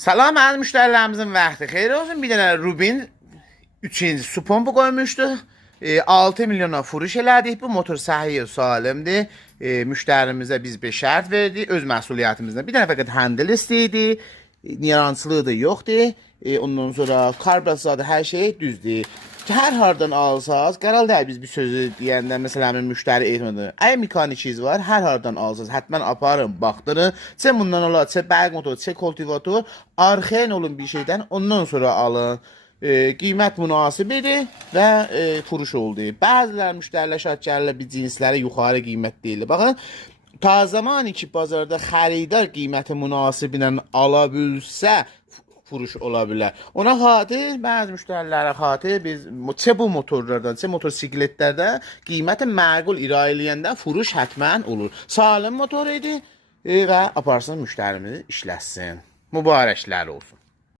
Salam əziz müştərilərimizin vaxtı xeyir olsun. Bir dənə Rubin 3-cü su pompu qoymuşdu. 6 milyona furuş elədik. Bu motor səhiyyə salimdir. Müştərimizə biz bir şərt verdik öz məsuliyyətimizdən. Bir dənə fəqət həndil istəyirdi. Yarançılığı da yoxdur. Ondan sonra karburasadı hər şey düzdür. Hər hardan alsaz, qəral deyil biz bir sözü deyəndə, məsələn, müştəri etmədi. Əgər mekanikiniz var, hər hardan alsaz, həttəmən aparın, baxdırın. Çə bundan olar, çə bəq motor, çə kultivator, arxain olun bir şeydən, ondan sonra alın. Qiymət münasibidir və furuş oldu. Bəzilər müştərilər şahid gəlirlər bir cinsləri yuxarı qiymət deyil. Baxın, ta zamanı ki bazarda xəridar qiyməti münasibinə ala bilsə, furuş ola bilər. Ona xatir, bəzi müştərilərə xatir biz çə bu motorlardan, çə motosikletlərdə qiyməti məqul irayə eləyəndə furuş hətmən olur. Salim motor idi və aparsın müştərimizi işləsin. Mübarəklər olsun.